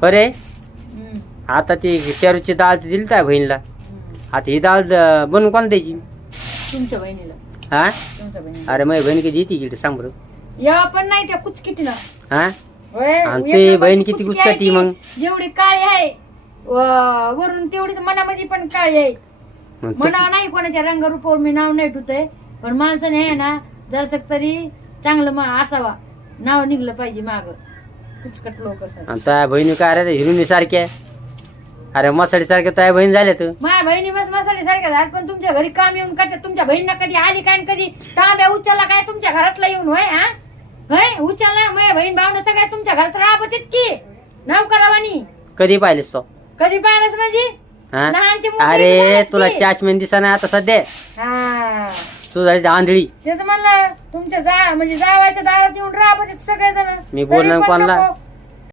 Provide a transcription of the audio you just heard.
बरे हम्म, आता ती शेरूची डाळ दिली त्या बहिणीला. हम्म. आता ही डाळ बनवून कोण द्यायची? तुमच्या बहिणीला हा तुमच्या बहिणीला अरे माझी बहीण किती येते इकडे सांग बरं. या पण नाही त्या कुचकिटी ना हा होय, आणि एक ते नंबरची बहीण किती कुचकी कुचकाटी आहे मग? ती. जेवढी काळी आहे वरून तेवढीच मनामध्ये पण काळी आहे. मग ते- म्हणावं नाही कोणाच्या रंगरूपावर मी नाव नाही ठेवतोय, पण माणसाने आहे ना जरसक तरी चांगलं असावा, नाव निघलं पाहिजे माग कुचकट लोक. आणि त्या बहिणी काय रे हिरुनी सारख्या? अरे मसाडी सारख्या त्या बहीण झाल्या तर. माझ्या बहिणी बस मसाले सारख्या झाल्या, पण तुमच्या घरी काम येऊन करतात. तुमच्या बहिणीला कधी आली काय आणि कधी तांब्या उचलला काय तुमच्या घरातला येऊन? होय हा होय उचलला. माझ्या बहीण भावना सगळ्या तुमच्या घरात राहत की नाव करावानी. कधी पाहिलेस तो? कधी पाहिलंच म्हणजे हा? लहानची मुलगी अरे झालीत तुला की. चाचमेन दिसा नाही आता सध्या. हा तू झाली आंधळी. तेच म्हणलं तुमच्या म्हणजे जावायच्या दारात येऊन राहत सगळेजण. मी बोलणार तरी पण कोणाला? नको.